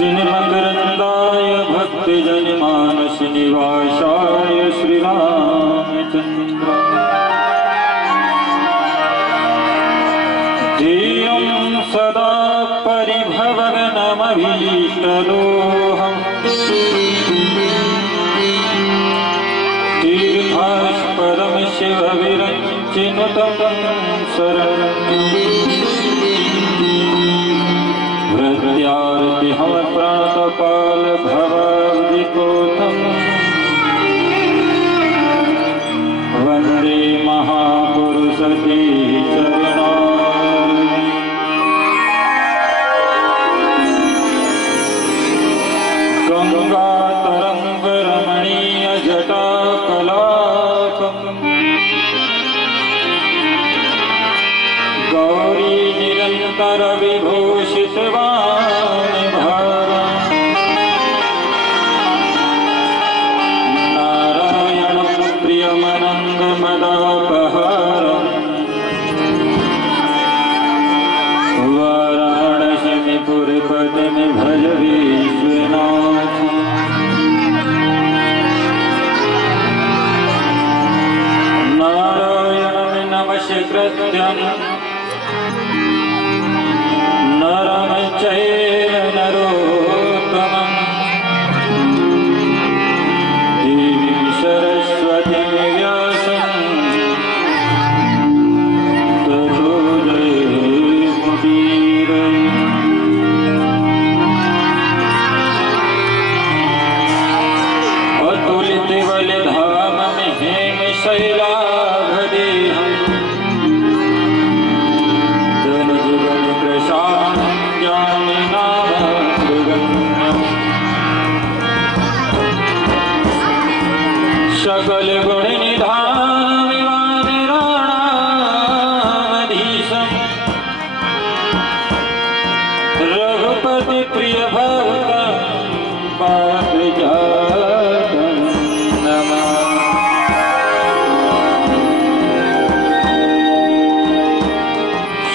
चिन्मकरन्दाय भक्तजनमानस निवासाय श्रीरामचन्द्र ध्येयं सदा परिभवगनमभीष्टदोहम् तीर्थास्पदं शिवविरञ्चिनुतं शरण्यम् हृदयार्तिहं प्रणतपाल भवाब्धिपोतं वन्दे महापुरुषते चरणारविन्दं। गङ्गातरङ्गरमणीयजटाकलापम् गौरी निरन्तरविभूषितवाणिभारम् नारायणं प्रियमनन्दमदापहारम् वाराणसीपुरपतिं भज विश्वनाथम्। नारायणं नमस्कृत्यं नरं चैव नरोत्तमं देवीं सरस्वतीं व्यासं ततो जयमुदीरये। अतुलितबलधामं हेमशैलाभदेहम् सकल गुण निधान विवादिराणाधीशम् रघुपति प्रिय भक्त पारिजातं नमः।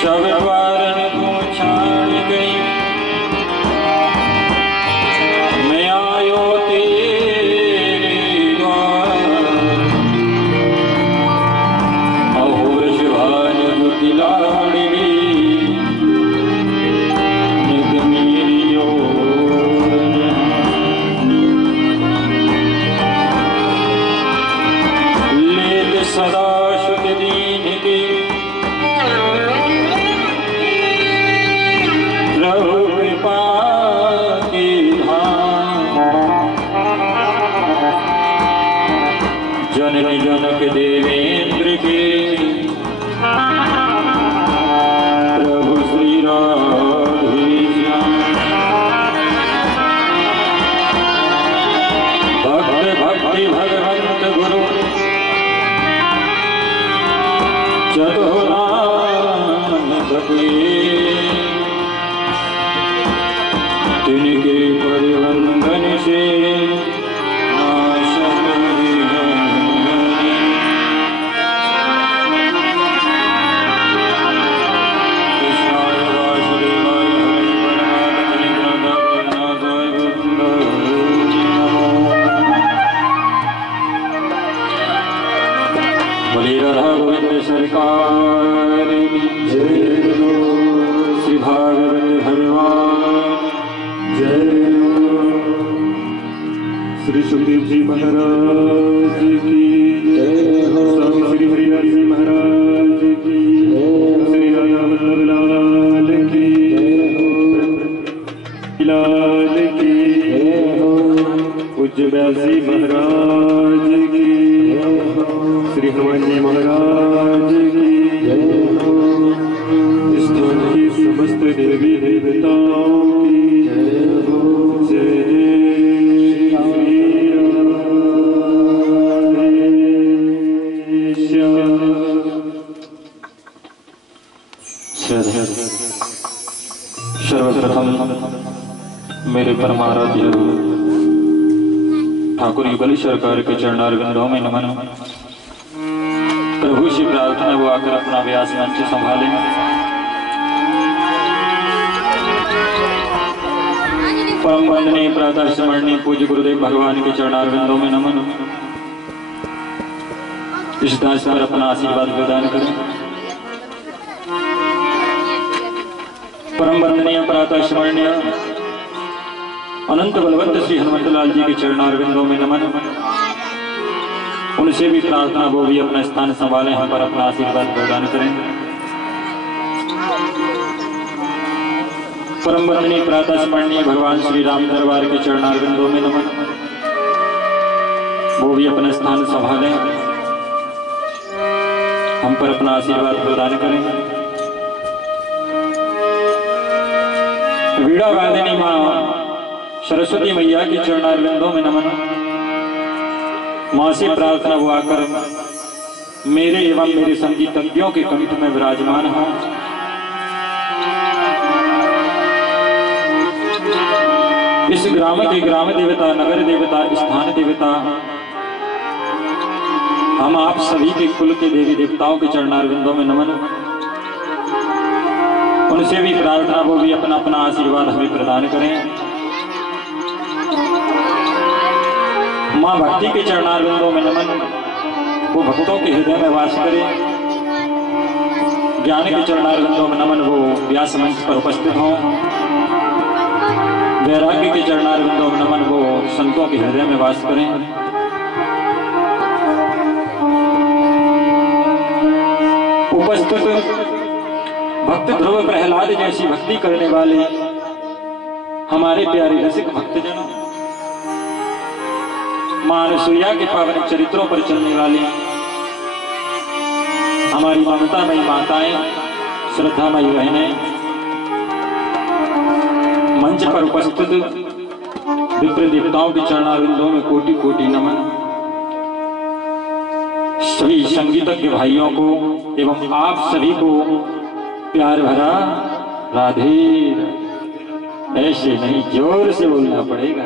सब वारण को छाड़ गई मैं आयो तेरे द्वार। अहोर शिवान जुति लाडली नित मेरी ओर। लेत सदा शुद्ध दीन के प्रभु कृपा के धाम। जननी जनक देवेंद्र के प्रभु श्री राधेश्याम। भक्त भक्ति भगवंत गुरु चतुरानंद के तिनके परिवंदन से नाशक विघ्न। कृष्णाय वासुदेवाय हरे परमात्मने प्रणतनाथाय वृन्दाय नमो। बोले राधा गोविंद सरकार की जय। श्री भागवत भगवान जय। श्री सुखदेव जी महाराज की जय। स्वामी श्री हरिदास जी महाराज की जय। श्री राधा वल्लभ लाल की जय। लाल की जय। पूज्य व्यास जी महाराज की जय। श्री हनुमान जी महाराज की जय। स्थान की समस्त देवी देवताओं की जय। जय श्री राधे सर्वप्रथम मेरे परमाराध्य ठाकुर युगल सरकार के चरणारविंदों में नमन। प्रभु से प्रार्थना वो आकर अपना व्यास मंच संभालें। परम वंदनीय प्रातः स्मरणीय पूज्य गुरुदेव भगवान के चरणारविंदों में नमन। इस दास पर अपना आशीर्वाद प्रदान करें। परम वंदनीय प्रातः स्मरणीय अनंत बलवंत श्री हनुमत लाल जी के चरणारविंदों में नमन। उनसे भी प्रार्थना वो भी अपना स्थान संभालें, हम पर अपना आशीर्वाद प्रदान करें। परम वंदनीय प्रातः स्मरणीय भगवान श्री राम दरबार के चरणारविंदों में नमन। वो भी अपना स्थान संभालें, हम पर अपना आशीर्वाद प्रदान करें। वीणा वादिनी मां सरस्वती मैया की चरणारविंदों में नमन। मां से प्रार्थना वो आकर मेरे एवं मेरे संगीतज्ञों के कंठ में विराजमान हो। इस ग्राम के ग्राम देवता, नगर देवता, स्थान देवता, हम आप सभी के कुल के देवी देवताओं के चरणारविंदों में नमन। उनसे भी प्रार्थना वो भी अपना अपना आशीर्वाद हमें प्रदान करें। मां भक्ति के चरणारविंदों में नमन। वो भक्तों के हृदय में वास करे। ज्ञान के चरणारविंदों में नमन। वो व्यास मंच पर उपस्थित हों। वैराग्य के चरणारविंदों में नमन। वो संतों के हृदय में वास करें। उपस्थित भक्त ध्रुव प्रहलाद जैसी भक्ति करने वाले हमारे प्यारे रसिक भक्तजनों, मां अनुसुईया के पावन चरित्रों पर चलने वाली हमारी ममतामयी माताएं, श्रद्धामयी बहनें, मंच पर उपस्थित विप्र देवताओं के चरणारविंदों में कोटि कोटि नमन। सभी संगीतज्ञ भाइयों को एवं आप सभी को प्यार भरा राधे। ऐसे नहीं, जोर से बोलना पड़ेगा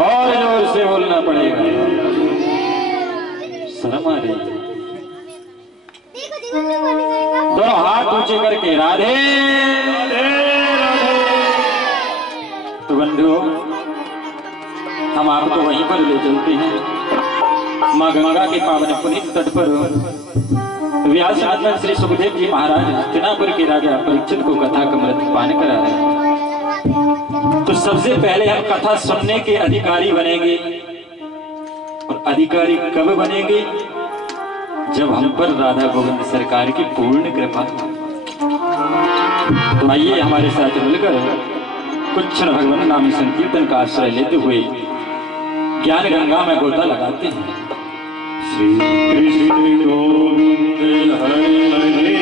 और जोर से बोलना पड़ेगा। शर्म आ रही है। दोनों हाथ ऊंचे करके राधे राधे राधे। तो बंधुओं, हम आपको वहीं पर ले चलते हैं। मां गंगा के पावन पुनीत तट पर व्यास आत्मा श्री सुखदेव जी महाराज हस्तिनापुर के राजा परीक्षित को कथा का अमृत पान करा है। तो सबसे पहले हम कथा सुनने के अधिकारी बनेंगे। और अधिकारी कब बनेंगे? जब हम पर राधा गोविंद सरकार की पूर्ण कृपा। तो आइए हमारे साथ मिलकर कुछ क्षण भगवान नामी संकीर्तन का आश्रय लेते हुए ज्ञान गंगा में गोता लगाते हैं। श्री कृष्ण गोविंद हरे हरे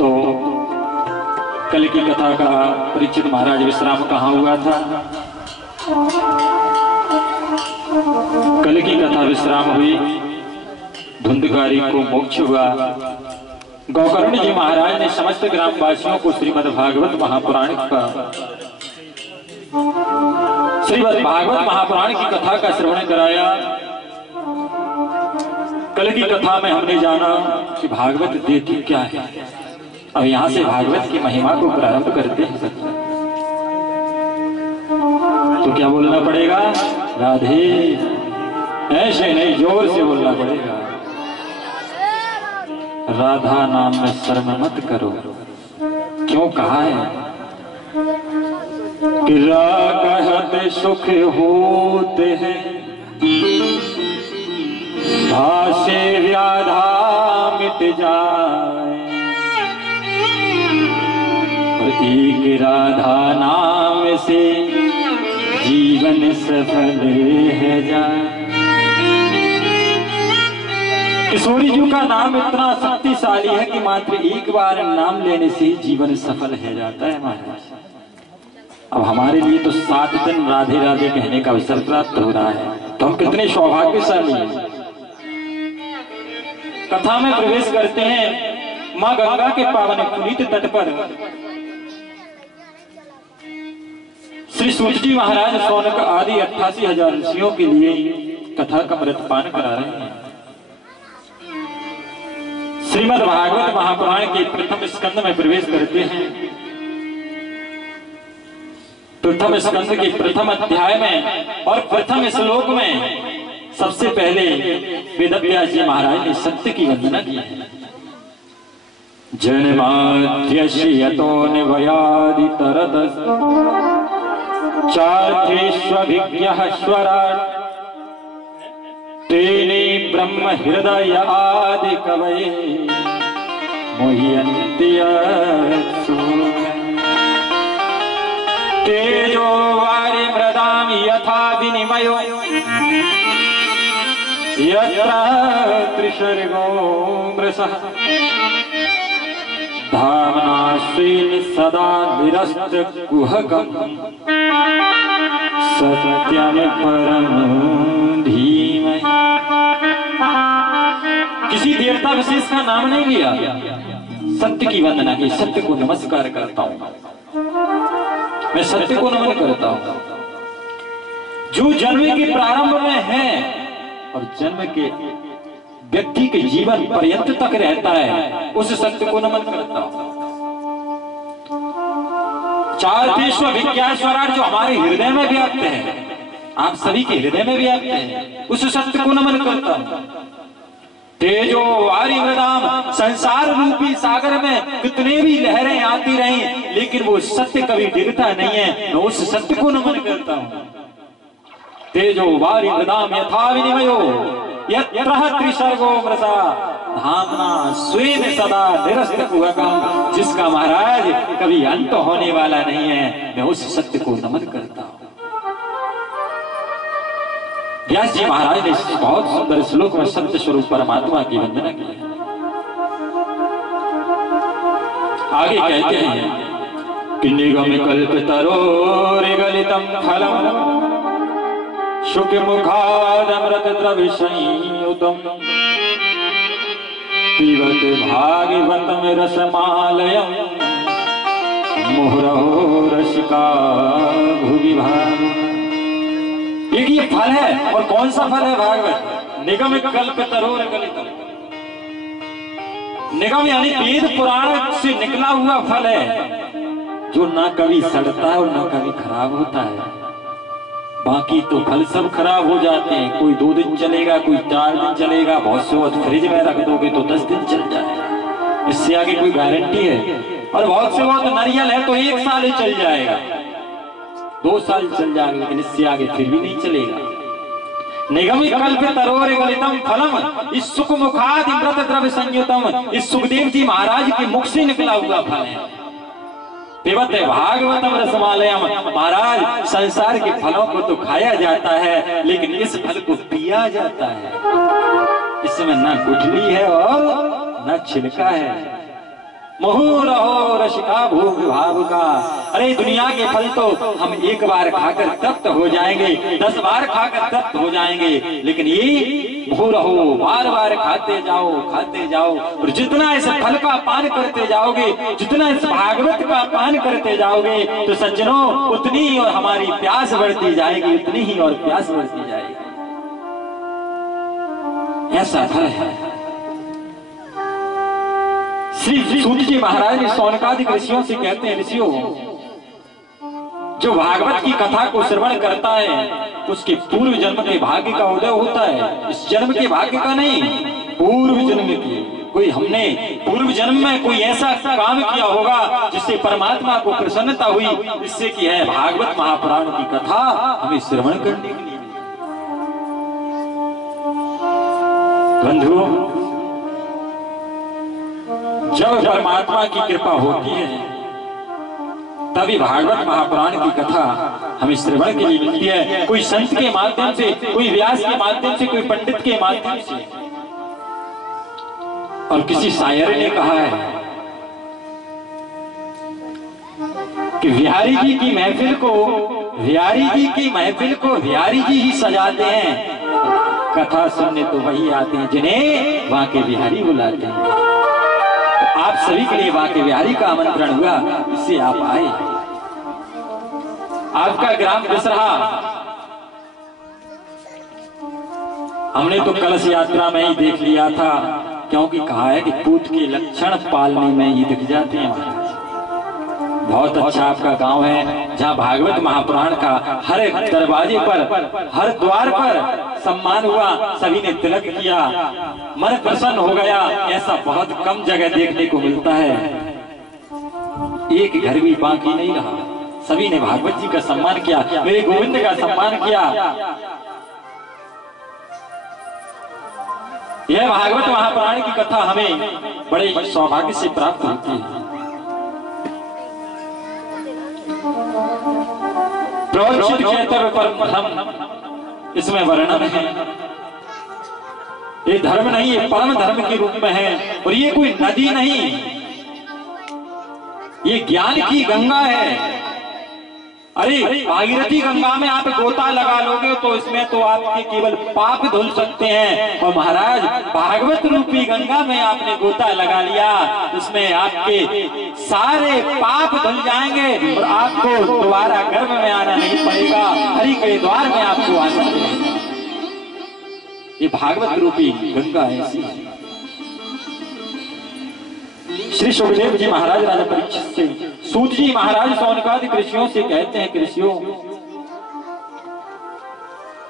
तो कल की कथा का परीक्षित महाराज विश्राम कहाँ हुआ था? कल की कथा विश्राम हुई, धुंधकारी को मोक्ष हुआ। गोकर्ण जी महाराज ने समस्त ग्रामवासियों को श्रीमद् भागवत महापुराण की कथा का श्रवण कराया। कल की कथा में हमने जाना कि भागवत देती क्या है। अब यहाँ से भागवत की महिमा को प्रारंभ करते हैं। तो क्या बोलना पड़ेगा? राधे। ऐसे नहीं, जोर से बोलना पड़ेगा। राधा नाम में शर्म मत करो। क्यों कहा है कि रागहत सुख होते हैं, कि राधा नाम से जीवन सफल है जाए। किशोरी जी का नाम इतना शक्तिशाली है कि मात्र एक बार नाम लेने से ही जीवन सफल है जाता है महाराज। अब हमारे लिए तो 7 दिन राधे राधे कहने का अवसर प्राप्त हो रहा है, तो हम कितने सौभाग्यशाली हैं। कथा में प्रवेश करते हैं। मां गंगा के पावन पुनीत तट पर श्री सूत जी महाराज शौनक आदि 88,000 ऋषियों के लिए कथा का अमृतपान करा रहे हैं। श्रीमद् भागवत महापुराण के प्रथम स्कंद में प्रवेश करते हैं। प्रथम स्कंद के प्रथम अध्याय में और प्रथम श्लोक में सबसे पहले वेदव्यास जी महाराज ने सत्य की वंदना की है। जन्माद्यतो निवयादि तरतस् चार्थेष्वभिज्ञः स्वराट् तेने ब्रह्म हृदय आदि कवये मुह्यन्ति तेजो वारि मृदाम यथा विनिमयो यत्र त्रिशर्गो मृषः धाम्ना स्वेन सदा निरस्तकुहकम् सत्यं परम धीमहि। किसी देवता विशेष का नाम नहीं लिया, सत्य की वंदना की। सत्य को नमस्कार करता हूं, मैं सत्य को नमन करता हूं जो जन्म के प्रारंभ में है और जन्म के व्यक्ति के जीवन पर्यंत तक रहता है, उस सत्य को नमन करता हूं। चार्थेश्वर विज्ञास्वराट जो हमारे हृदय में व्याप्त है, आप सभी के हृदय में व्याप्त है, उस सत्य को नमन करता हूं। तेजो वारी मृदाम, संसार रूपी सागर में कितने भी लहरें आती रहीं, लेकिन वो सत्य कभी डिगता नहीं है, मैं उस सत्य को नमन करता हूं। तेजो वारी मृदाम यथा विनिमयो यत्र त्रिसर्गो मृषा धाम्ना स्वेन सदा निरस्तकुहकम्, जिसका महाराज कभी अंत होने वाला नहीं है, मैं उस सत्य को नमन करता हूं। व्यास जी महाराज ने बहुत सुंदर श्लोक में सत्य स्वरूप परमात्मा की वंदना की है। आगे कहते हैं कि निगम कल्पतरोर्गलितं फलम् शुक मुखादमृत द्रव्य संयुतम् पिबत भागवतम रसमालयम् मुहुरहो रसिका भुवि भाव। एक ये फल है, और कौन सा फल है भागवत? निगम कल्पतरोर्गलितम्। निगम यानी वेद पुराण से निकला हुआ फल है, जो ना कभी सड़ता है और ना कभी खराब होता है। बाकी तो फल सब खराब हो जाते हैं, कोई 2 दिन चलेगा, कोई 4 दिन चलेगा, बहुत से बहुत फ्रिज में रख दोगे तो 10 दिन चल जाएगा, इससे आगे कोई गारंटी है। और बहुत से बहुत नारियल है तो 1 साल ही चल जाएगा, 2 साल चल जाएगा, लेकिन इससे आगे फिर भी नहीं चलेगा। निगम कल्पतरोर्गलितं फलम्, इस सुख मुखादमृत द्रव्य संयुतम्, इस सुखदेव जी महाराज के मुख से निकला हुआ फल है। पिबत भागवतम रसमालयम, महाराज संसार के फलों को तो खाया जाता है, लेकिन इस फल को पिया जाता है। इसमें ना गुठली है और ना छिलका है। मुहुरहो रसिका भोग भाव का। अरे दुनिया के फल तो हम एक बार खाकर तृप्त हो जाएंगे, 10 बार खाकर तृप्त हो जाएंगे, लेकिन ये मुहुरहो बार बार खाते जाओ, और जितना इस फल का पान करते जाओगे, जितना इस भागवत का पान करते जाओगे, तो सज्जनों उतनी ही और हमारी प्यास बढ़ती जाएगी, उतनी ही और प्यास बढ़ती जाएगी। ऐसा फल है। श्री सूत जी महाराज ने शौनकादिक ऋषियों से कहते हैं, ऋषियों जो भागवत की कथा को श्रवण करता है उसके पूर्व जन्म के भाग्य का उदय होता है, इस जन्म के भाग्य का नहीं, पूर्व जन्म की। कोई हमने पूर्व जन्म में कोई ऐसा काम किया होगा जिससे परमात्मा को प्रसन्नता हुई, इससे की है भागवत महापुराण की कथा हमें श्रवण करने के लिए। बंधुओं, जब परमात्मा की कृपा होती है तभी भागवत महापुराण की कथा हमें श्रवण के लिए मिलती है, कोई संत के माध्यम से, कोई व्यास के माध्यम से, कोई पंडित के माध्यम से। और किसी शायर ने कहा है कि बिहारी जी की महफिल को बिहारी जी ही सजाते हैं, कथा सुनने तो वही आते हैं जिन्हें वहां के बिहारी बुलाते हैं। तो आप सभी के लिए वहां के बिहारी का आमंत्रण हुआ, इससे आप आए। आपका ग्राम बिसरहा हमने तो कलश यात्रा में ही देख लिया था, क्योंकि कहा है कि पूत के लक्षण पालने में ही दिख जाते हैं महाराज। बहुत अच्छा आपका गांव है, जहां भागवत महापुराण का हर एक दरवाजे पर, हर द्वार पर सम्मान हुआ, सभी ने तिलक किया, मन प्रसन्न हो गया। ऐसा बहुत कम जगह देखने को मिलता है। एक घर भी बाकी नहीं रहा, सभी ने भागवत जी का सम्मान किया, मेरे गोविंद का सम्मान किया। यह भागवत महापुराण की कथा हमें बड़े सौभाग्य से प्राप्त होती है। प्रोक्षित क्षेत्र पर धर्म इसमें वर्णन है। ये धर्म नहीं, ये परम धर्म के रूप में है। और ये कोई नदी नहीं, ये ज्ञान की गंगा है। अरे भागीरथी गंगा में आप गोता लगा लोगे तो इसमें तो आपके केवल पाप धुल सकते हैं, और महाराज भागवत रूपी गंगा में आपने गोता लगा लिया, इसमें आपके सारे पाप धुल जाएंगे और आपको दोबारा गर्भ में आना नहीं पड़ेगा, हरि के द्वार में आपको आ सकते हैं। ये भागवत रूपी गंगा ऐसी है। श्री सुखदेव जी महाराज राजा परीक्षित से सूत जी महाराज सौनकादि ऋषियों से कहते हैं, ऋषियों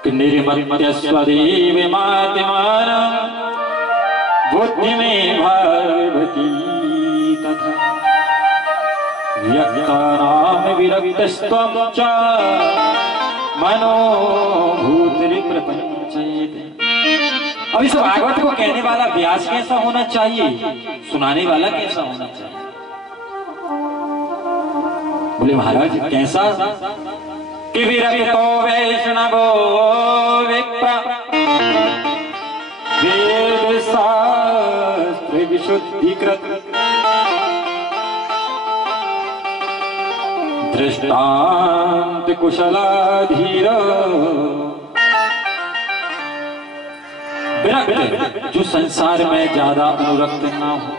कि निर्मत्य स्वदेव मातिमान बुद्धि में भगवती तथा व्यक्तानाम विरक्तस्त्वं च मनोभूतरि प्रपंचेत। अब इस भागवत को कहने वाला व्यास कैसा होना चाहिए, सुनाने वाला कैसा होना चाहिए? बोले महाराज कैसा? कि विरक्तो वैष्णवो विप्र वेद शास्त्र विशुद्धिकृत दृष्टांत कुशलाधीर विरक्त, जो संसार में ज्यादा अनुरक्त ना हो।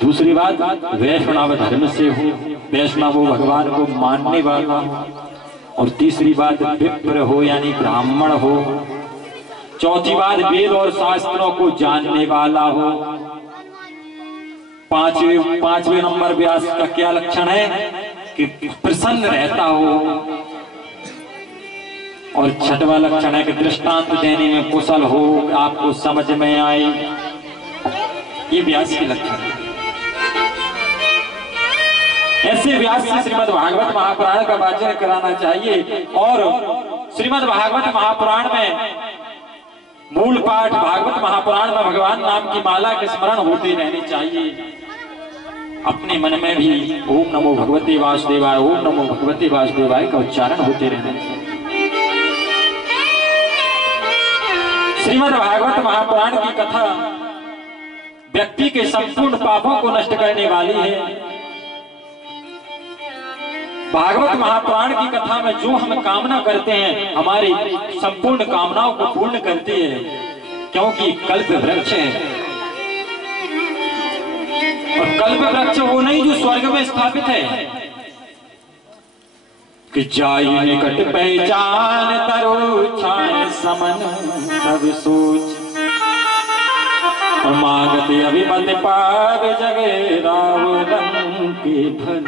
दूसरी बात वैष्णव धर्म से हो, वैष्णव भगवान को मानने वाला हो। और तीसरी बात विप्र हो यानी ब्राह्मण हो। चौथी बात वेद और शास्त्रों को जानने वाला हो। पांचवें नंबर व्यास का क्या लक्षण है कि प्रसन्न रहता हो। और छठवां लक्षण है कि दृष्टांत देने में कुशल हो, आपको समझ में आए। ये व्यास के लक्षण है। ऐसे व्यास से श्रीमद् भागवत महापुराण का वाचन कराना चाहिए। और श्रीमद् भागवत महापुराण में मूल पाठ भागवत महापुराण में भगवान नाम की माला के स्मरण होते रहने चाहिए। अपने मन में भी ओम नमो भगवते वासुदेवाय, ओम नमो भगवते वासुदेवाय का उच्चारण होते रहना चाहिए। श्रीमद् भागवत महापुराण की कथा व्यक्ति के संपूर्ण पापों को नष्ट करने वाली है। भागवत महापुराण की कथा में जो हम कामना करते हैं, हमारी संपूर्ण कामनाओं को पूर्ण करती है, क्योंकि कल्प वृक्ष है। और कल्प वृक्ष वो नहीं जो स्वर्ग में स्थापित है कि जाई निकट पहचान तरो छाए समन सब सोच और मांगते अभिमत पाव जगे रावण के फल।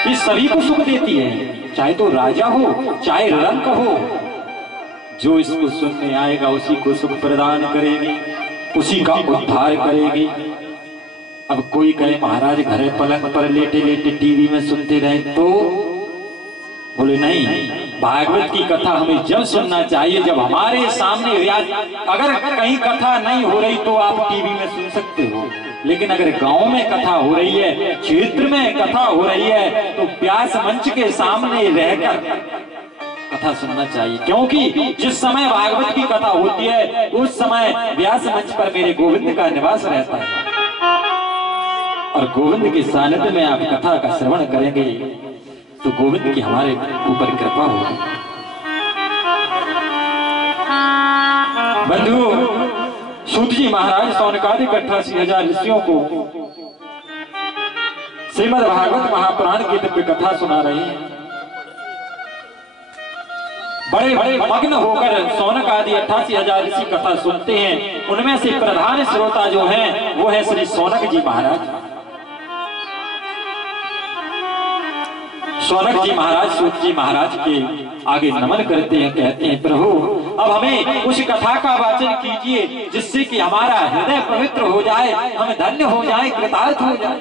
ये सभी को सुख देती है, चाहे तो राजा हो चाहे रंक हो। जो इसको सुनने आएगा उसी को सुख प्रदान करेगी, उसी का उद्धार करेगी। अब कोई कहे महाराज घरे पलंग पर लेटे लेटे टीवी में सुनते रहे, तो बोले नहीं, भागवत की कथा हमें जब सुनना चाहिए जब हमारे सामने। अगर कहीं कथा नहीं हो रही तो आप टीवी में सुन सकते हो, लेकिन अगर गांव में कथा हो रही है, क्षेत्र में कथा हो रही है, तो व्यास मंच के सामने रहकर कथा सुनना चाहिए। क्योंकि जिस समय भागवत की कथा होती है उस समय व्यास मंच पर मेरे गोविंद का निवास रहता है, और गोविंद के सानिध्य में आप कथा का श्रवण करेंगे तो गोविंद की हमारे ऊपर कृपा होगी। बंधु, सूत जी महाराज सौनकादि 88,000 ऋषियों को श्रीमद् भागवत महापुराण की दिव्य कथा सुना रहे हैं। बड़े बड़े मग्न होकर सौनक आदि 88,000 ऋषि कथा सुनते हैं। उनमें से प्रधान श्रोता जो हैं वो है श्री सौनक जी महाराज। सौनक जी महाराज सूत जी महाराज के आगे नमन करते हैं, कहते हैं प्रभु अब हमें उस कथा का वाचन कीजिए जिससे कि हमारा हृदय पवित्र हो जाए, हम धन्य हो जाए, कृतार्थ हो जाए।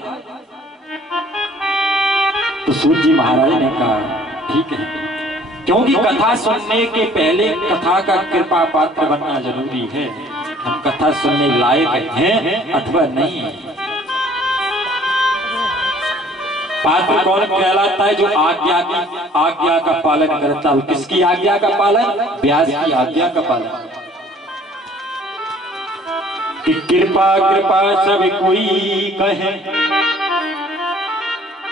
तो सूत जी महाराज ने कहा ठीक है, क्योंकि कथा सुनने के पहले कथा का कृपा पात्र बनना जरूरी है। हम कथा सुनने लायक हैं अथवा नहीं है। पात्र कौन कहलाता है? जो आज्ञा का पालन करता है। किसकी आज्ञा का पालन? व्यास की आज्ञा का पालन। कि कृपा कृपा सब कोई कहे,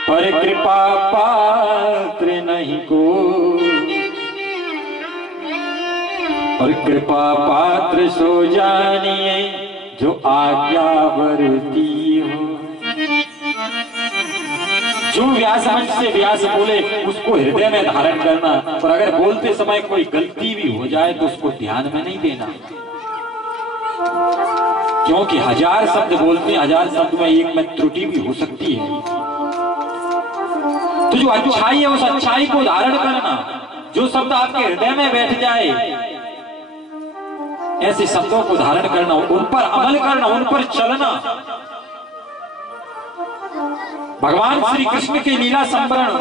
पर कृपा पात्र नहीं को, और कृपा पात्र सो जानिए जो आज्ञा वर्ती हो। जो व्यास मंच से व्यास बोले उसको हृदय में धारण करना, और अगर बोलते समय कोई गलती भी हो जाए तो उसको ध्यान में नहीं देना। क्योंकि 1000 शब्द बोलते हैं, 1000 शब्द में एक में त्रुटि भी हो सकती है। तो जो अच्छाई है उस अच्छाई को धारण करना, जो शब्द आपके हृदय में बैठ जाए ऐसे शब्दों को धारण करना, उन पर अमल करना, उन पर चलना। भगवान श्री कृष्ण के लीला संवरण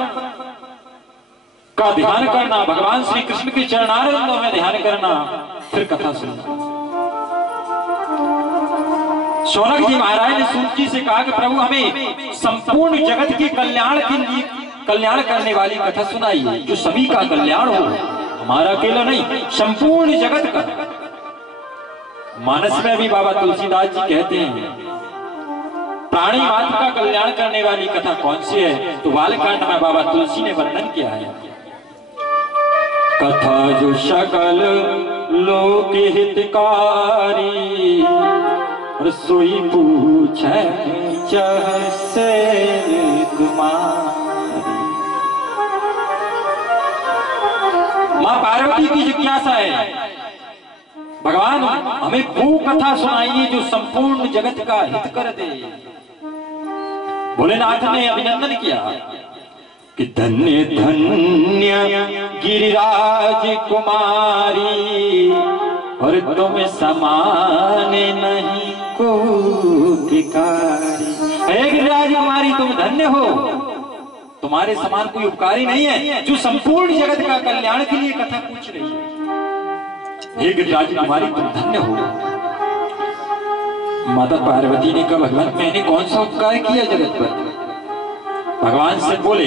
का ध्यान करना, भगवान श्री कृष्ण के चरणारविंदों में ध्यान करना, फिर कथा सुनना। सौनक जी महाराज ने सूत जी से कहा कि प्रभु हमें संपूर्ण जगत के कल्याण के लिए कल्याण करने वाली कथा सुनाइए, जो सभी का कल्याण हो, हमारा अकेला नहीं, संपूर्ण जगत का। मानस में भी बाबा तुलसीदास जी कहते हैं प्राणी मात्र का कल्याण करने वाली कथा कौन सी है? तो बालकांड में बाबा तुलसी ने वर्णन किया है, कथा जो सकल लोक हितकारी, और सोई पूछे चह से तुम्हारी। मां पार्वती की जिज्ञासा है, भगवान हमें वो कथा सुनाइए जो संपूर्ण जगत का हित कर दे। भोलेनाथ ने अभिनंदन किया कि धन्य धन्य गिरिराज कुमारी, और तुम समान नहीं को भिखारी। हे गिरिराज कुमारी तुम धन्य हो, तुम्हारे समान कोई उपकारी नहीं है जो संपूर्ण जगत का कल्याण के लिए कथा पूछ रही है। हे गिरिराज कुमारी तुम धन्य हो। माता पार्वती ने कहा भगवान मैंने कौन सा उपकार किया जगत पर? भगवान से बोले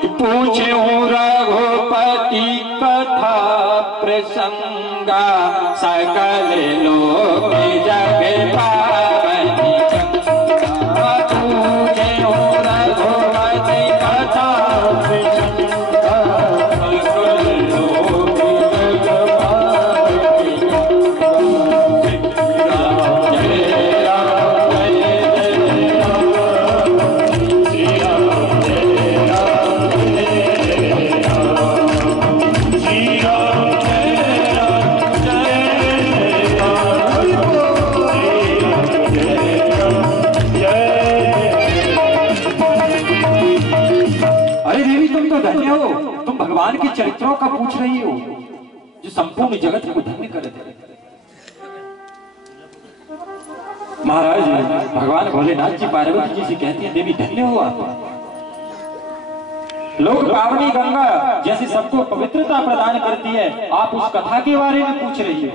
कि पूछे हूँ रघुपति कथा प्रसंगा, सकल लोक जग पावनी गंगा। पूछे हूँ रघुपति कथा प्रसंगा, सकल लोक जग पावनी भगवान के चरित्रों का पूछ रही हो जो संपूर्ण जगत को धन्य कर दे। महाराज भगवान भोलेनाथ जी पार्वती जी से कहते हैं देवी धन्य हो आप। लोक पावनी गंगा जैसे सबको पवित्रता प्रदान करती है, आप उस कथा के बारे में पूछ रही हो।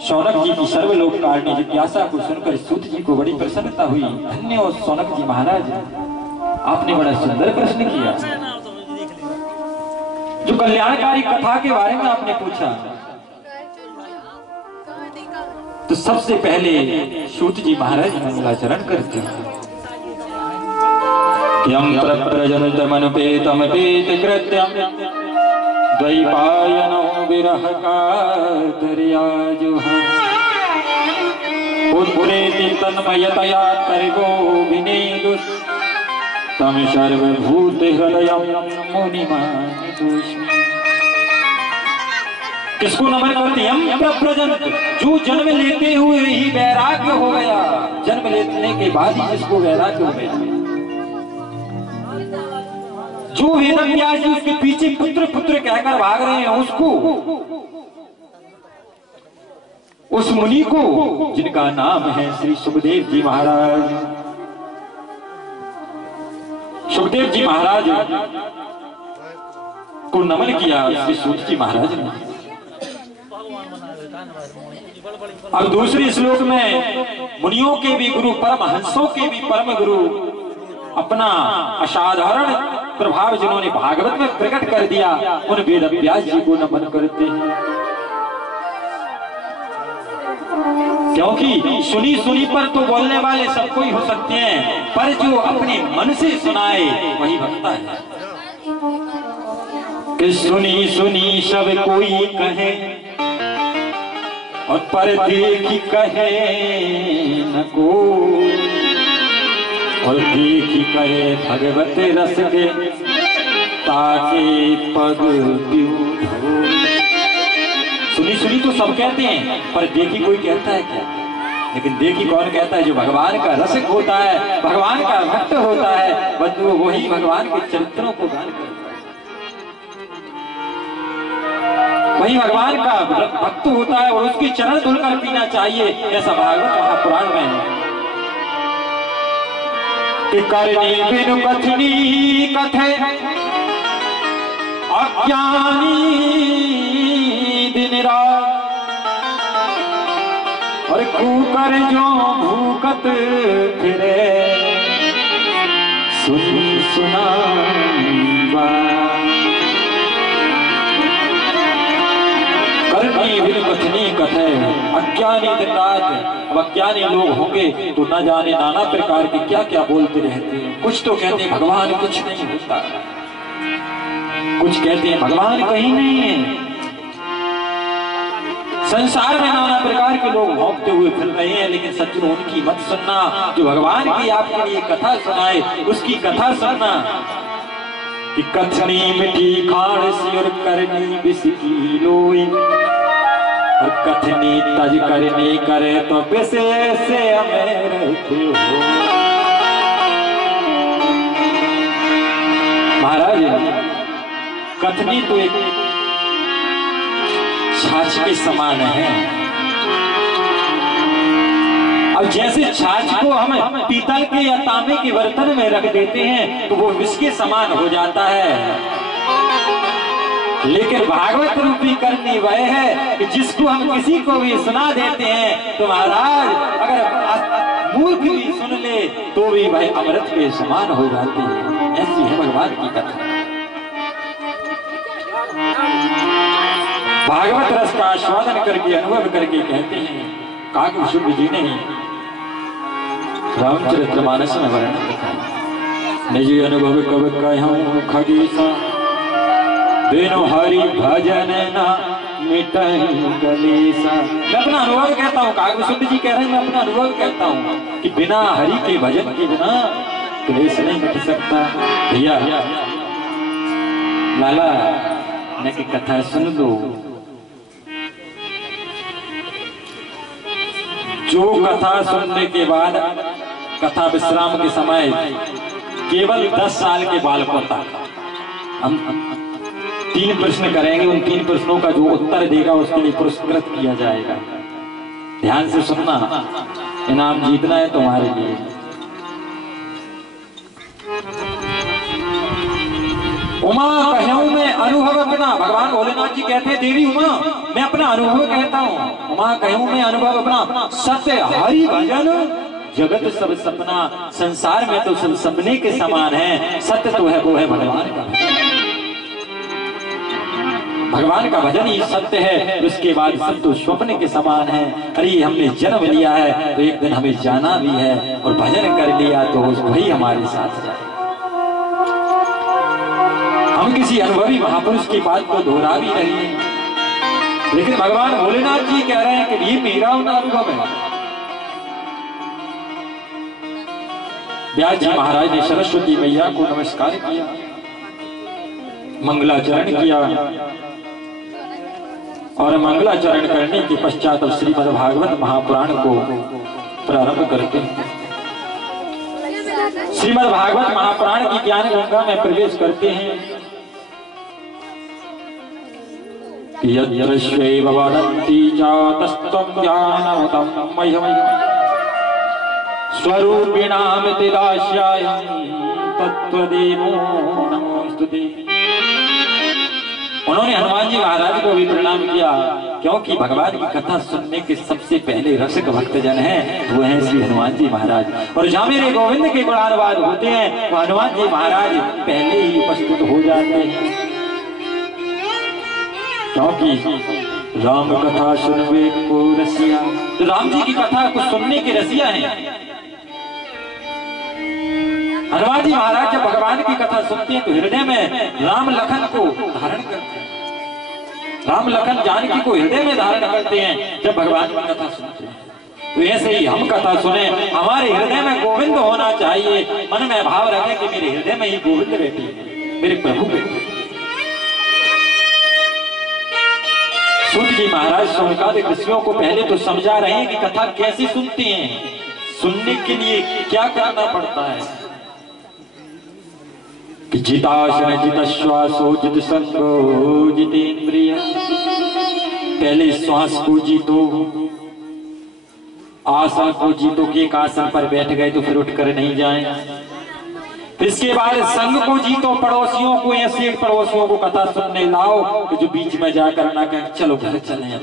शौनक जी की सर्वलोक कारणी जिज्ञासा को सुनकर सूत जी को बड़ी प्रसन्नता हुई। धन्य हो शौनक जी महाराज, आपने बड़ा सुंदर प्रश्न किया। जो कल्याणकारी कथा के बारे में आपने पूछा, तो सबसे पहले सूत जी महाराज मंगलाचरण करते हैं। यम प्रजनतमनुपेतमपेत कृत्यम द्वैपायनो विरह कातर्याजुः उत्पुरेति तन्मयतया कर्गोभिनेदुस् तम सर्वभूत हृदयं मुनिमानतोऽस्मि। किसको नमन करते हैं? हम प्रजनत, जो जन्म लेते हुए ही वैराग्य हो गया, जन्म लेने के बाद ही जिसको वैराग्य हो गया, जो वेद व्यास जी उसके पीछे पुत्र पुत्र कहकर भाग रहे हैं, उसको, उस मुनि को जिनका नाम है श्री सुखदेव जी महाराज, सुखदेव जी महाराज को नमन किया श्री सूत जी महाराज ने। अब दूसरे श्लोक में मुनियों के भी गुरु, परमहंसों के भी परम गुरु, अपना असाधारण प्रभाव जिन्होंने भागवत में प्रकट कर दिया, उन वेद व्यास जी को नमन करते हैं। क्योंकि सुनी सुनी पर तो बोलने वाले सब कोई हो सकते हैं, पर जो अपने मन से सुनाए वही भक्ता है। कि सुनी सुनी सब कोई कहे और पर देखी कहे न कोई, और देखी कहे भगवत रस के ताके पग प्यू। सुनी सुनी तो सब कहते हैं, पर देखी कोई कहता है क्या? लेकिन देखी कौन कहता है? जो भगवान का रसिक होता है, भगवान का भक्त होता है, बंधु वही भगवान के चरित्रों को गान करता है, वही भगवान का भक्त होता है और उसके चरण धुलकर पीना चाहिए। ऐसा भागवत महापुराण में है कि करनी बिनु कथनी कथे अज्ञानी दिन रात, और कूकर जो भूकत फिरे सुन सुना। करनी बिनु कथनी कथे अज्ञानी दिन रात। अब अज्ञानी लोग होंगे तो न जाने नाना प्रकार के क्या क्या बोलते रहते हैं। कुछ तो कहते हैं भगवान कुछ नहीं होता, कुछ कहते हैं भगवान कहीं नहीं है। संसार में नाना प्रकार के लोग भौंकते हुए फिर रहे हैं, लेकिन सज्जनों उनकी मत सुनना। जो भगवान की आपके लिए कथा सुनाए उसकी कथा सुनना। कि कथनी मिठी खाण सी और करनी बिस्की लोई, और कथनी तज करनी करे तो बिसे से अमेरते हो। महाराज कथनी तो एक छाछ के समान है। अब जैसे छाछ को हम पीतल के या तांबे के बर्तन में रख देते हैं तो वो विष के समान हो जाता है, लेकिन भागवत रूपी करनी वह है कि जिसको हम किसी को भी सुना देते हैं तो महाराज अगर मूर्ख भी सुन ले तो भी वह अमृत के समान हो जाती है। ऐसी है भगवान की कथा। भागवत रस का आस्वादन करके अनुभव करके कहते हैं काकभूषुंड जी ने रामचरितमानस में वर्णन लिखा। निज अनुभव कब कहूं खगीसा, बिनु हरि भजन ना मिटहि कलेसा। मैं अपना अनुभव कहता हूँ, काकभूषुंड जी कह रहे हैं मैं अपना अनुभव कहता हूँ कि बिना हरि के भजन के बिना क्लेश नहीं मिट सकता। भैया लाला ने की कथा सुन लो। जो कथा सुनने के बाद कथा विश्राम के समय केवल 10 साल के बालकों तक हम 3 प्रश्न करेंगे, उन 3 प्रश्नों का जो उत्तर देगा उसके लिए पुरस्कृत किया जाएगा। ध्यान से सुनना, इनाम जीतना है तुम्हारे लिए। उमा कहूं में अनुभव अपना। भगवान भोलेनाथ जी कहते हैं देवी उमा मैं अपना अनुभव कहता हूँ। उमा कहूँ मैं अनुभव अपना, सत्य हरि भजन जगत सब सपना। संसार में तो सब सपने के समान है, सत्य तो है वो है भगवान का। भगवान का भजन ही सत्य है, उसके बाद सब तो स्वप्न के समान है। अरे हमने जन्म लिया है तो एक दिन हमें जाना भी है, और भजन कर लिया तो वही हमारे साथ जाए। हम किसी अनुभवी महापुरुष की बात को दोहरा भी रहे हैं, लेकिन भगवान भोलेनाथ जी कह रहे हैं कि ये मेरा अनुभव है। व्यास जी महाराज ने सरस्वती मैया को नमस्कार किया, मंगलाचरण किया, और मंगलाचरण करने के पश्चात अब श्रीमद् भागवत महापुराण को प्रारंभ करते हैं। श्रीमद् भागवत महापुराण की ज्ञान गंगा में प्रवेश करते हैं। यद्रश्वैव वदन्ति जातस्त्वं ज्ञानवतं मह्यम् स्वरूपिणामिति दास्यायं तत्त्वदेवो नमोस्तुते। उन्होंने हनुमान जी महाराज को भी प्रणाम किया, क्योंकि भगवान की कथा सुनने के सबसे पहले रसिक भक्तजन हैं वो हैं श्री हनुमान जी महाराज। और जहाँ मेरे गोविंद के गुणानुवाद होते हैं वो हनुमान जी महाराज पहले ही उपस्थित हो जाते हैं, क्योंकि राम कथा सुनवे को रसिया। तो राम जी की कथा को सुनने के रसिया हैं। हनुमान जी महाराज जब भगवान की कथा सुनते हैं तो हृदय में राम लखन को धारण करते हैं। राम लखन जानकी को हृदय में धारण करते हैं जब भगवान की कथा सुनते हैं। तो ऐसे ही हम कथा सुने, हमारे हृदय में गोविंद होना चाहिए। मन में भाव रखे कि मेरे हृदय में ही गोविंद बैठे, मेरे प्रभु बैठे। सूत जी महाराज शौनकादिक ऋषियों को पहले तो समझा रहे हैं कि कथा कैसे सुनते हैं, सुनने के लिए क्या करना पड़ता है। कि जितासन जित श्वासो जित संगो जितेंद्रिय। पहले श्वास को जीतो, आसन को जीतो कि एक आसन पर बैठ गए तो फिर उठकर नहीं जाएं। इसके बाद संग को जीतो, पड़ोसियों को ऐसे पड़ोसियों को कथा सुनने लाओ कि जो बीच में जाकर ना कहें चलो घर चले।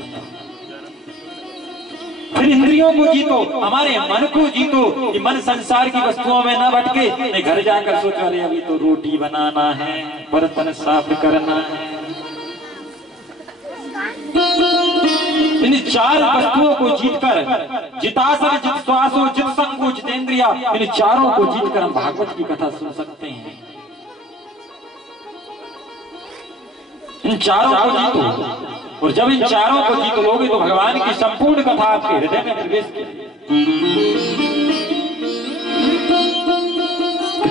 फिर इंद्रियों को जीतो, हमारे मन को जीतो कि मन संसार की वस्तुओं में ना भटके। घर जाकर सोचो अरे अभी तो रोटी बनाना है, बर्तन साफ करना है। इन चार वस्तुओं को जीतकर, जितासन जित श्वासो जित संगो जितेंद्रिया, इन चारों को जीतकर हम भागवत की कथा सुन सकते हैं। इन चारों को जीतो, और जब इन चारों को जीत लोगे तो भगवान की संपूर्ण कथा आपके हृदय में प्रवेश करेगी।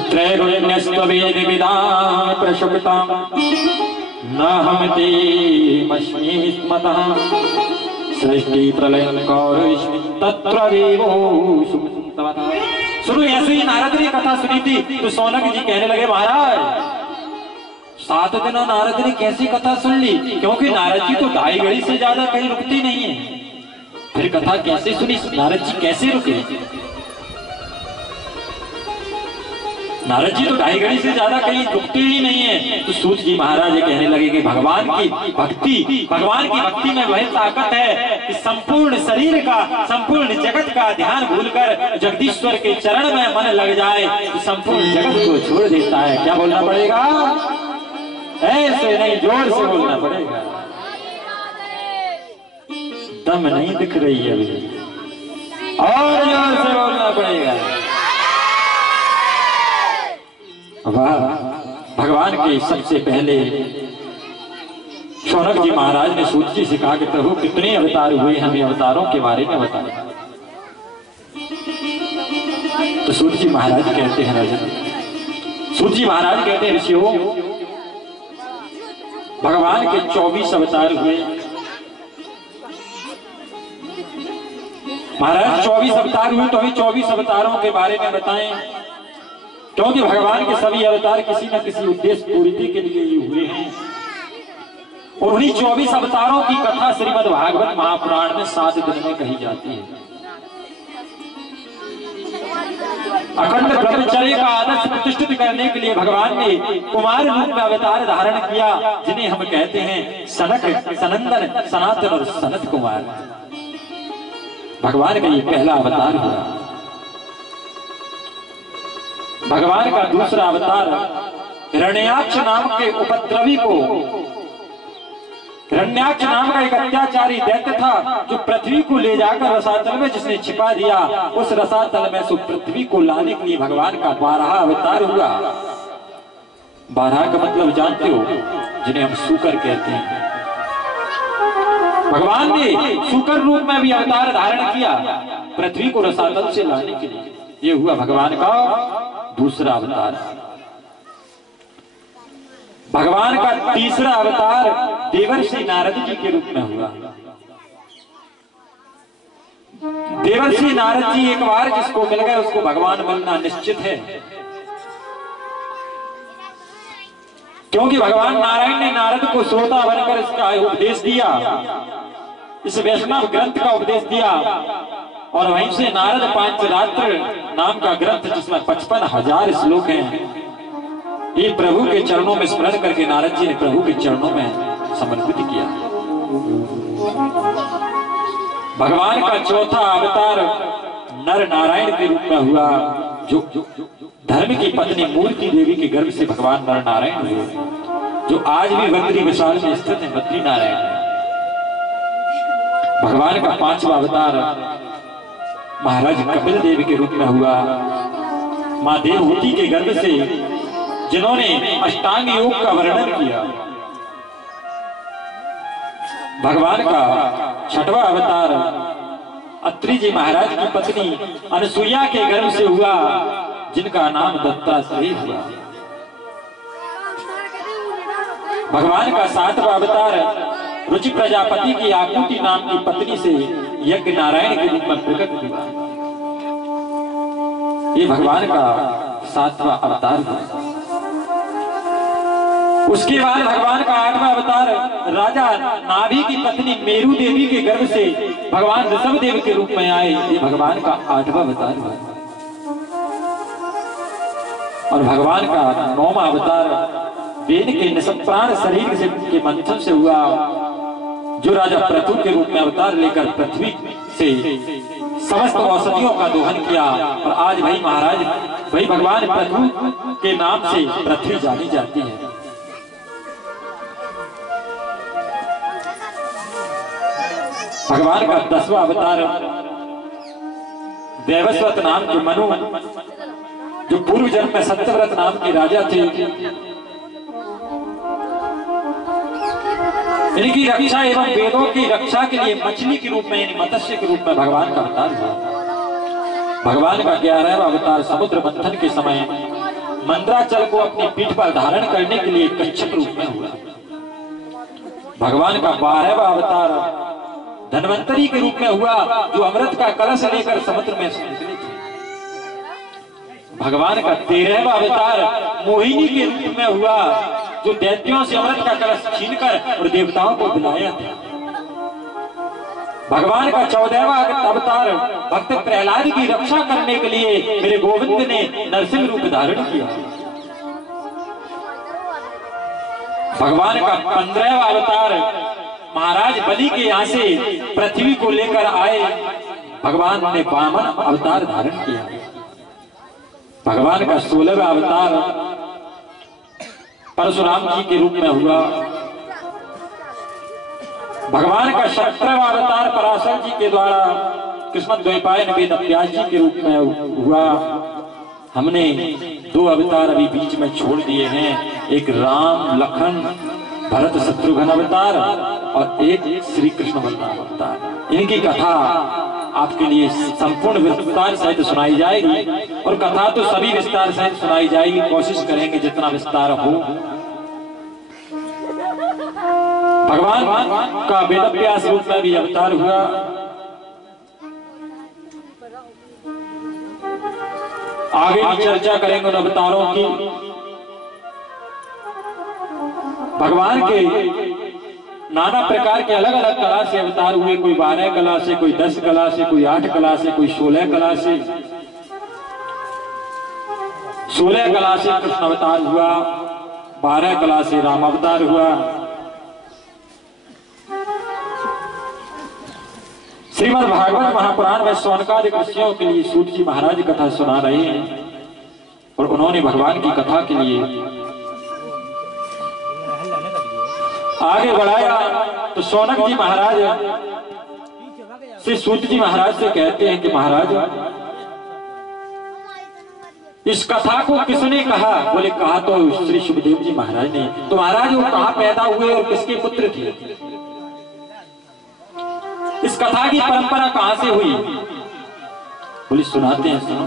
त्रैगुण्यस्त्वेद विदां प्रशुक्तां न हमते मस्मि स्मतः सृष्टि प्रलयं कौरस्मि तत्र देवो सुमन्तवः। सुनो, ऐसे ही नारद ने कथा सुनी थी तो सौनक जी कहने लगे महाराज 7 दिन नारद ने कैसी कथा सुन ली, क्योंकि नारद जी तो ढाई घड़ी से ज्यादा कहीं रुकती नहीं है। फिर कथा कैसे सुनी, नारद जी कैसे रुके? नारद जी तो ढाई घड़ी से ज्यादा कहीं रुकते ही नहीं है। तो सूत जी महाराज कहने लगे कि भगवान की भक्ति में वह ताकत है कि संपूर्ण शरीर का, संपूर्ण जगत का ध्यान भूलकर जगदीश्वर के चरण में मन लग जाए तो संपूर्ण जगत को छोड़ देता है। क्या बोलना पड़ेगा? ऐसे नहीं, जोर से बोलना पड़ेगा। दम नहीं दिख रही है अभी, और जोर से बोलना पड़ेगा। वाह, भगवान के सबसे पहले शौनक जी महाराज ने सूत जी से कहा कि प्रभु कितने अवतार हुए, हमें अवतारों के बारे में बताएं। तो सूत जी महाराज कहते हैं राजन, सूत जी महाराज कहते हैं ऋषियों भगवान के 24 अवतार हुए। महाराज 24 अवतार हुए तो हमें 24 अवतारों के बारे में बताएं, क्योंकि भगवान के सभी अवतार किसी न किसी उद्देश्य पूर्ति के लिए ही हुए हैं। और उन्हीं 24 अवतारों की कथा श्रीमद् भागवत महापुराण में 7 दिन में कही जाती है। अखंड ब्रह्मचर्य का आदर्श प्रतिष्ठित करने के लिए भगवान ने कुमार रूप में अवतार धारण किया, जिन्हें हम कहते हैं सनक, सनंदन, सनातन और सनत कुमार। भगवान का ये पहला अवतार हुआ। भगवान का दूसरा अवतार हिरण्याक्ष नाम के उपद्रवी को, हिरण्याक्ष नाम का एक अत्याचारी दैत्य था जो पृथ्वी को ले जाकर रसातल में जिसने छिपा दिया, उस रसातल में से पृथ्वी को लाने के लिए भगवान का 12 अवतार हुआ। 12 का मतलब जानते हो, जिन्हें हम सूकर कहते हैं। भगवान ने सूकर रूप में भी अवतार धारण किया पृथ्वी को रसातल से लाने के लिए। ये हुआ भगवान का दूसरा अवतार। भगवान का तीसरा अवतार देवर्षि नारद जी के रूप में हुआ। देवर्षि नारद जी एक बार जिसको मिल गए उसको भगवान बनना निश्चित है, क्योंकि भगवान नारायण ने नारद को श्रोता बनकर इसका उपदेश दिया, इस वैष्णव ग्रंथ का उपदेश दिया। और वहीं से नारद पांचरात्र नाम का ग्रंथ जिसमें 55,000 श्लोक हैं, ये प्रभु के चरणों में स्मरण करके नारद जी ने प्रभु के चरणों में समर्पित किया। भगवान का चौथा अवतार नर नारायण के रूप में हुआ, जो धर्म की पत्नी मूर्ति देवी के गर्भ से भगवान नर नारायण हुए, जो आज भी बद्री विशाल में स्थित है, बद्री नारायण। भगवान का पांचवा अवतार महाराज कपिल देव के रूप में हुआ, मां देवहूति के गर्भ से, जिन्होंने अष्टांग योग का वर्णन किया। भगवान का छठवां अवतार अत्रि जी महाराज की पत्नी अनसुईया के गर्भ से हुआ, जिनका नाम दत्तात्रेय हुआ। भगवान का सातवां अवतार रुचि प्रजापति की आकुति नाम की पत्नी से यज्ञ नारायण के रूप में प्रकट हुआ। ये भगवान का सातवां अवतार हुआ। उसके बाद भगवान का आठवां अवतार राजा नाभि की पत्नी मेरू देवी के गर्भ से भगवान ऋषभ देव के रूप में आए। ये भगवान का आठवां अवतार हुआ। और भगवान का 9वां अवतार वेद के निष्प्राण शरीर से के मंथन से हुआ, जो राजा पृथु के रूप में अवतार लेकर पृथ्वी से समस्त औषधियों का दोहन किया। और आज भाई महाराज, भाई भगवान पृथु के नाम से पृथ्वी जानी जाती है। भगवान का 10वां अवतार देवस्वत नाम के मनु, जो पूर्व जन्म में सत्यव्रत नाम के राजा थे, इनकी रक्षा एवं वेदों की रक्षा के लिए मछली के रूप में यानी मत्स्य के रूप में भगवान का अवतार हुआ। भगवान का 11वां अवतार समुद्र मंथन के समय मंद्राचल को अपनी पीठ पर धारण करने के लिए कच्छप रूप में हुआ। भगवान का 12वां अवतार धन्वंतरी के रूप में हुआ, जो अमृत का कलश लेकर समुद्र में निकले थे। भगवान का 13वां अवतार मोहिनी के रूप में हुआ, जो दैत्यों से अमृत का कलश छीनकर और देवताओं को बुलाया था। भगवान का 14वां अवतार भक्त प्रहलाद की रक्षा करने के लिए मेरे गोविंद ने नरसिंह रूप धारण किया। भगवान का 15वां अवतार महाराज बलि के यहाँ से पृथ्वी को लेकर आए, भगवान ने वामन अवतार धारण किया। भगवान का 16वां अवतार परशुराम जी के रूप में हुआ। भगवान का 17वां अवतार पराशर जी के द्वारा कृष्ण द्वैपायन वेद व्यास जी के रूप में हुआ। हमने 2 अवतार अभी बीच में छोड़ दिए हैं, एक राम लखन भरत शत्रुघ्न अवतार और एक श्री कृष्ण बलराम अवतार। इनकी कथा आपके लिए संपूर्ण विस्तार सहित सुनाई जाएगी, और कथा तो सभी विस्तार सहित सुनाई जाएगी, कोशिश करेंगे जितना विस्तार हो। भगवान का वेदव्यास रूप में भी अवतार हुआ। आगे की चर्चा करेंगे उन अवतारों की। भगवान के नाना प्रकार के अलग अलग कला से अवतार हुए, कोई 12 कला से, कोई 10 कला से, कोई 8 कला से, कोई 16 कला से। 16 कला से कृष्ण अवतार हुआ, 12 कला से राम अवतार हुआ। श्रीमद् भागवत महापुराण में सौनकादि ऋषियों के लिए सूत जी महाराज कथा सुना रहे हैं और उन्होंने भगवान की कथा के लिए आगे बढ़ाया। तो सौनक जी महाराज से सूत जी महाराज से कहते हैं कि महाराज इस कथा को किसने कहा? बोले कहा तो श्री शुभदेव जी महाराज ने। तो महाराज वो कहाँ पैदा हुए और किसके पुत्र थे? इस कथा की परंपरा कहां से हुई? बोले सुनाते हैं, सुनो।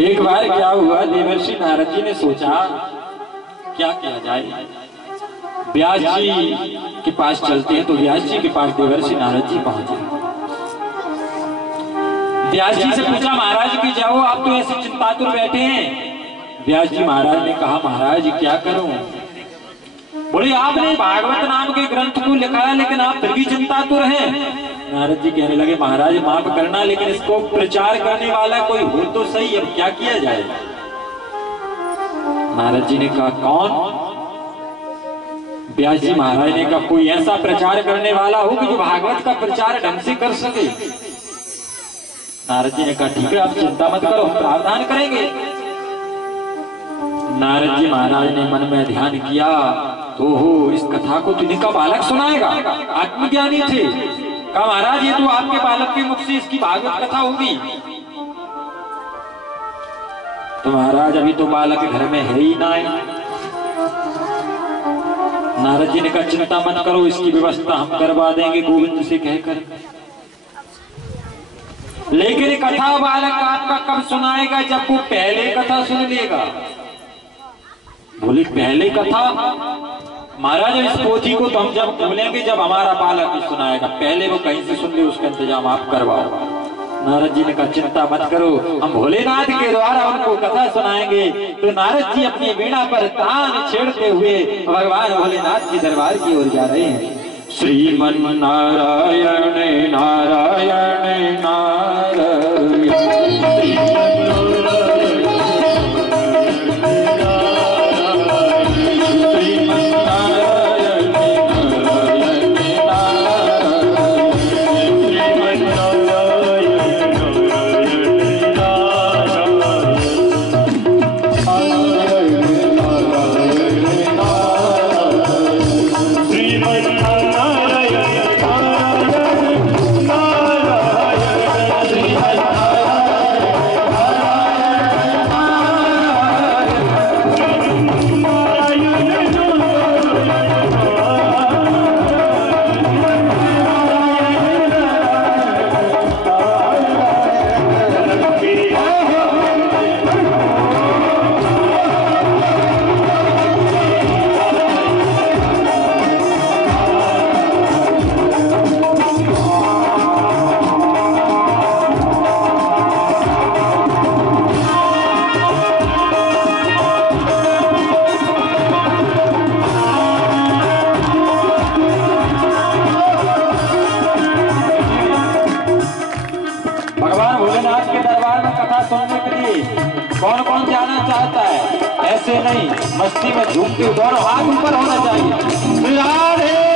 एक बार क्या हुआ, देवर्षि नारद जी ने सोचा क्या किया जाए, व्यास जी के पास चलते हैं। तो व्यास जी के पास देवर्षि नारद जी पहुंचे। व्यास जी से पूछा महाराज की जाओ, आप तो ऐसे चिंतातुर बैठे हैं। व्यास जी महाराज ने कहा महाराज क्या करूं? बोले आपने भागवत नाम के ग्रंथ को लिखा है लेकिन आप फिर भी चिंतातुर हैं। नारद जी कहने लगे महाराज माफ करना, लेकिन इसको प्रचार करने वाला कोई हो तो सही, अब क्या किया जाए? नारद जी ने कहा कौन? व्यास जी महाराज ने कहा कोई ऐसा प्रचार करने वाला हो कि जो भागवत का प्रचार ढंग से कर सके। नारद जी ने कहा ठीक है आप चिंता मत करो, हम प्रावधान करेंगे। नारद जी महाराज ने मन में ध्यान किया तो हो इस कथा को तो इनका बालक सुनाएगा। आत्मज्ञानी थे। कहा महाराज ये तो आपके बालक के मुख से इसकी भागवत कथा होगी। तो महाराज अभी तो बालक घर में है ही ना। नारद जी ने कहा चिंता मत करो, इसकी व्यवस्था हम करवा देंगे गोविंद से कहकर। लेकिन कथा बालक आपका कब सुनाएगा? जब वो पहले कथा सुन लेगा। बोले पहले कथा? महाराज इस पोथी को तो हम जब बोलेंगे जब हमारा बालक ही सुनाएगा, पहले वो कहीं से सुन ले उसका इंतजाम आप करवाओ। नारद जी ने कहा चिंता मत करो, हम भोलेनाथ के द्वारा उनको कथा सुनाएंगे। तो नारद जी अपनी वीणा पर तान छेड़ते हुए भगवान भोलेनाथ के दरबार की ओर जा रहे हैं। श्रीमन नारायण नारायण नारायण कौन कौन जाना चाहता है? ऐसे नहीं, मस्ती में झूमते दोनों हाथ ऊपर होना चाहिए। राधे